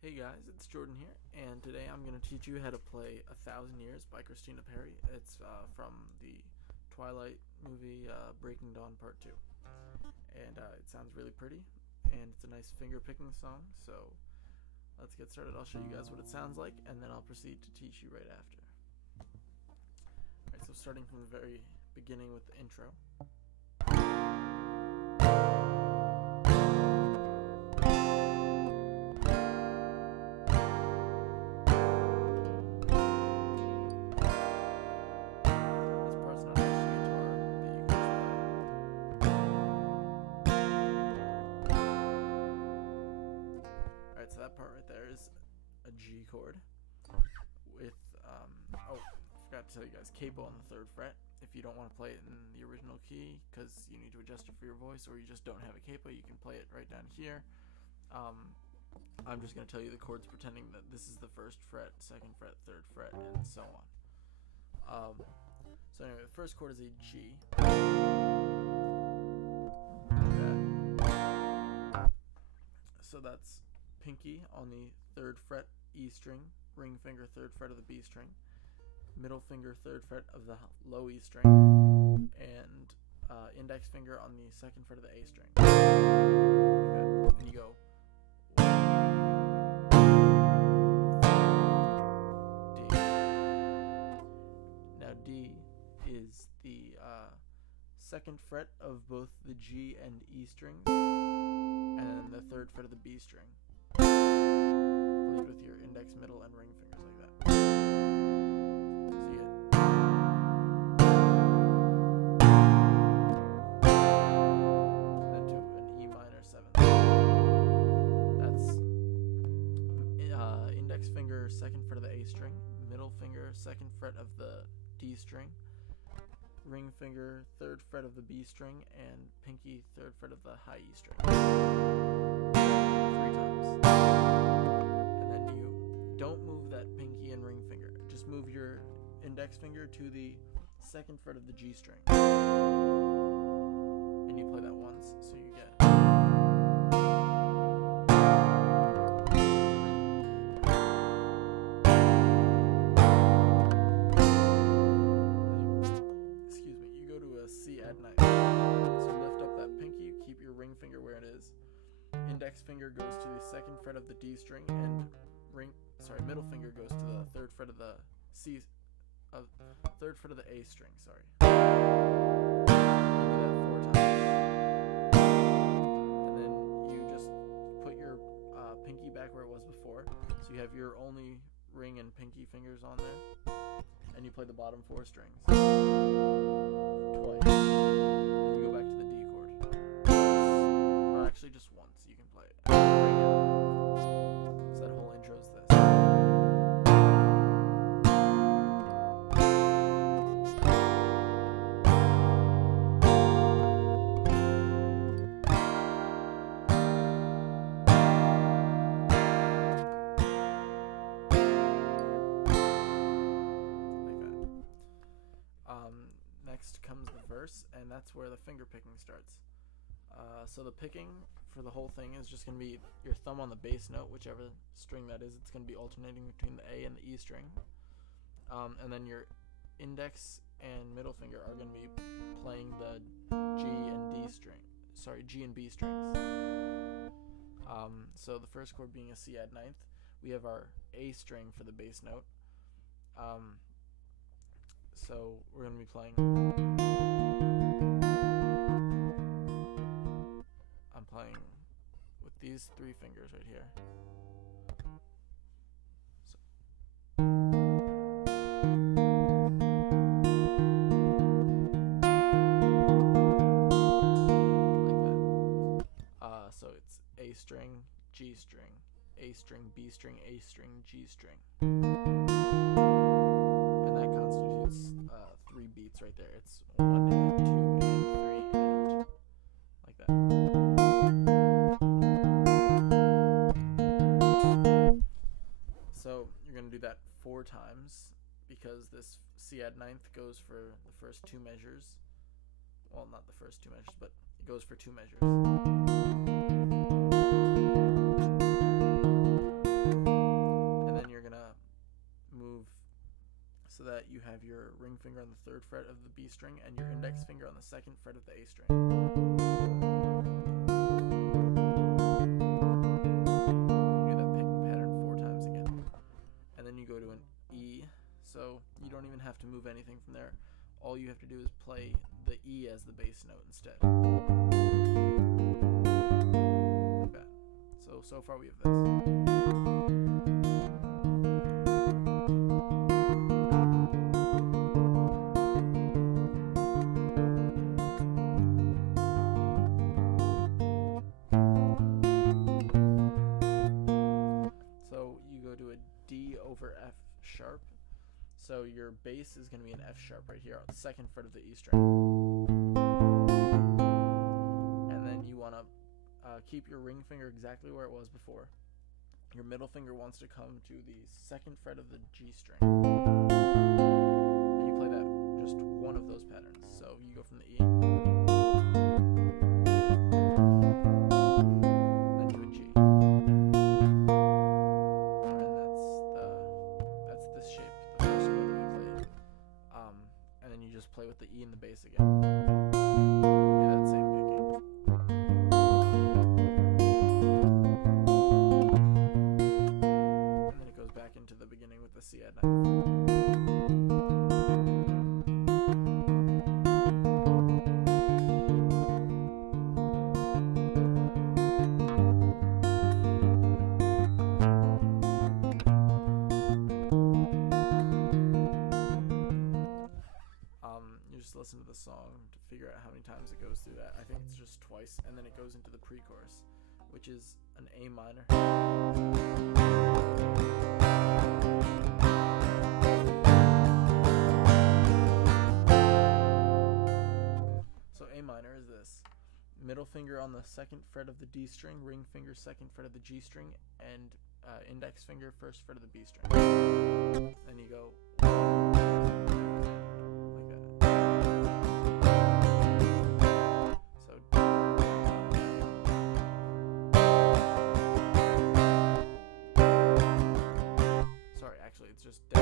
Hey guys, it's Jordan here, and today I'm going to teach you how to play 1,000 Years by Christina Perri. It's from the Twilight movie Breaking Dawn Part 2. And it sounds really pretty, and it's a nice finger-picking song, so let's get started. I'll show you guys what it sounds like, and then I'll proceed to teach you right after. Alright, so starting from the very beginning with the intro. So that part right there is a G chord with, oh, I forgot to tell you guys, capo on the 3rd fret. If you don't want to play it in the original key because you need to adjust it for your voice, or you just don't have a capo, you can play it right down here. I'm just going to tell you the chords pretending that this is the 1st fret, 2nd fret, 3rd fret, and so on. So anyway, the first chord is a G. So that's pinky on the 3rd fret E string, ring finger 3rd fret of the B string, middle finger 3rd fret of the low E string, and index finger on the 2nd fret of the A string. Okay. And you go D. Now D is the 2nd fret of both the G and E strings, and the 3rd fret of the B string. Played with your index, middle, and ring fingers like that. So you get and then to an E minor 7th. That's index finger 2nd fret of the A string, middle finger 2nd fret of the D string, ring finger 3rd fret of the B string, and pinky 3rd fret of the high E string. 3 times. And then you don't move that pinky and ring finger. Just move your index finger to the 2nd fret of the G string. And you play that once, so you get index finger goes to the 2nd fret of the D string, and middle finger goes to the 3rd fret of the 3rd fret of the A string. Sorry. You do that 4 times, and then you just put your pinky back where it was before, so you have your only ring and pinky fingers on there, and you play the bottom 4 strings twice, and you go back to the D chord twice, or actually just once. You can play it. So that whole intro is this. Like that. Next comes the verse, and that's where the finger picking starts. So the picking for the whole thing is just going to be your thumb on the bass note, whichever string that is. It's going to be alternating between the A and the E string. And then your index and middle finger are going to be playing the G and D string. Sorry, G and B strings. So the first chord being a C add 9th, we have our A string for the bass note. So we're going to be playing. I'm playing with these 3 fingers right here. Like that. So it's A string, G string, A string, B string, A string, G string. And that constitutes 3 beats right there. It's 1 and 2 and 3 and like that. So you're going to do that 4 times, because this C add 9th goes for the first 2 measures. Well, not the first 2 measures, but it goes for 2 measures. have your ring finger on the 3rd fret of the B string and your index finger on the 2nd fret of the A string. You do that picking pattern 4 times again. And then you go to an E, so you don't even have to move anything from there. All you have to do is play the E as the bass note instead. Like that. So far we have this. F sharp. So your bass is going to be an F sharp right here on the 2nd fret of the E string. And then you want to keep your ring finger exactly where it was before. Your middle finger wants to come to the 2nd fret of the G string. And you play that just one of those patterns. So you go from the E, then to a G. Play with the E and the bass again. Do that same picking. And then it goes back into the beginning with the C add 9th. Just listen to the song to figure out how many times it goes through that. I think it's just twice, and then it goes into the pre-chorus, which is an A minor. So A minor is this: middle finger on the 2nd fret of the D string, ring finger 2nd fret of the G string, and index finger 1st fret of the B string. Then you go like that. Sorry, actually it's just down.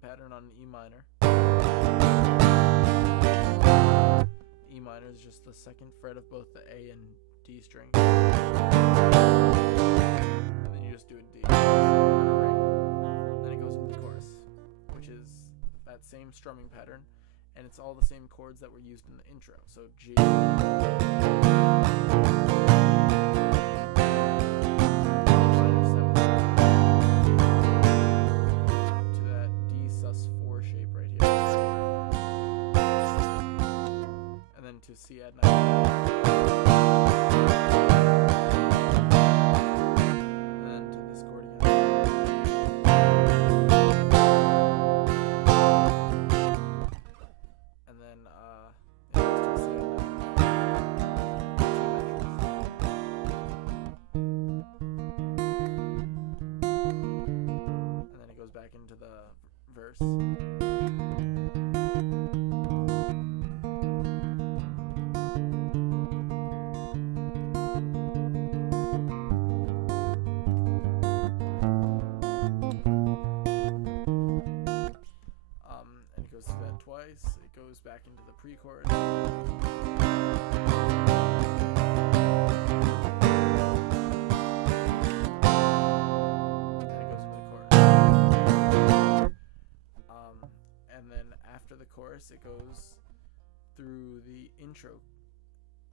Pattern on an E minor. E minor is just the 2nd fret of both the A and D string. And then you just do a D and a ring. Then it goes into the chorus, which is that same strumming pattern, and it's all the same chords that were used in the intro. So G, to C add 9, and then to this chord again, and then it goes to C add 9, and then it goes back into the verse. Twice, it goes back into the pre-chorus. And it goes into the chorus. And then after the chorus, it goes through the intro.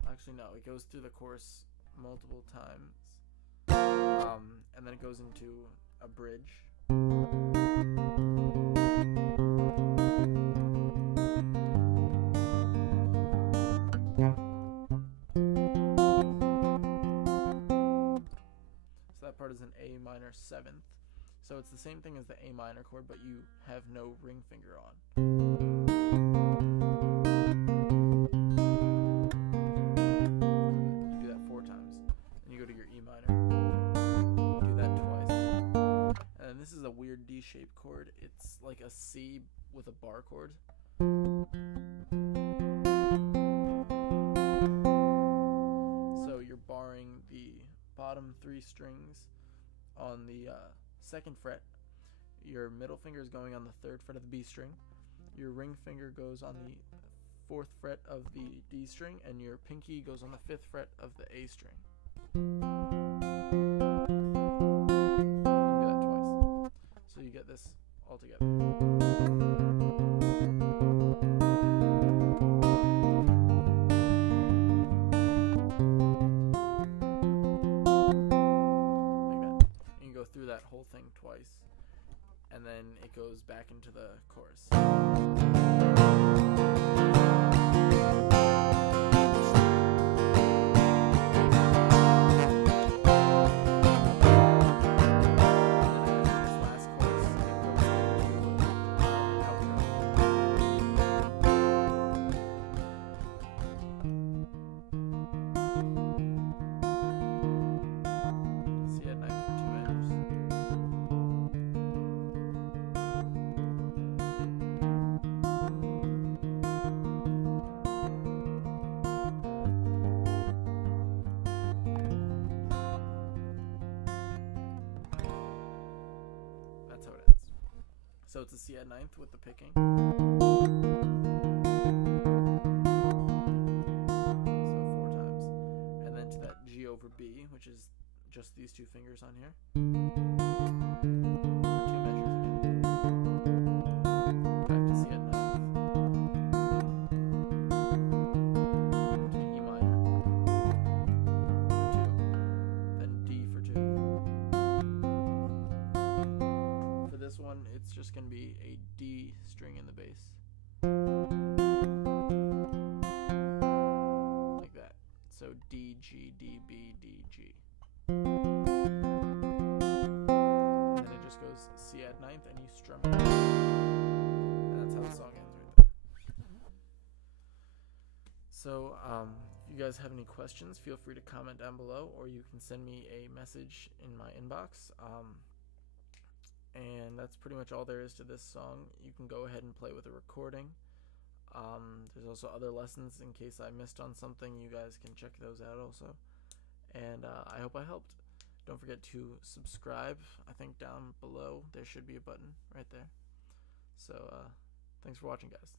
Actually, no, it goes through the chorus multiple times. And then it goes into a bridge. That part is an A minor 7th. So it's the same thing as the A minor chord, but you have no ring finger on. You do that 4 times. Then you go to your E minor. You do that twice. And then this is a weird D shaped chord. It's like a C with a bar chord. So you're barring the bottom 3 strings on the 2nd fret. Your middle finger is going on the 3rd fret of the B string. Your ring finger goes on the 4th fret of the D string, and your pinky goes on the 5th fret of the A string. You do that twice. So you get this all together. Like that. And you go through that whole thing twice, and then it goes back into the chorus. So it's a C at 9th with the picking. So 4 times. And then to that G over B, which is just these 2 fingers on here. 2 measures again. Back to C at 9th. To E minor. For 2. Then D for 2. For this one, it's just going to be a D string in the bass. Like that. So D, G, D, B, D, G. And then it just goes C at 9th, and you strum it. And that's how the song ends right there. So, if you guys have any questions, feel free to comment down below, or you can send me a message in my inbox. And that's pretty much all there is to this song. You can go ahead and play with a recording. There's also other lessons in case I missed on something. You guys can check those out also. And I hope I helped. Don't forget to subscribe. I think down below there should be a button right there. So thanks for watching, guys.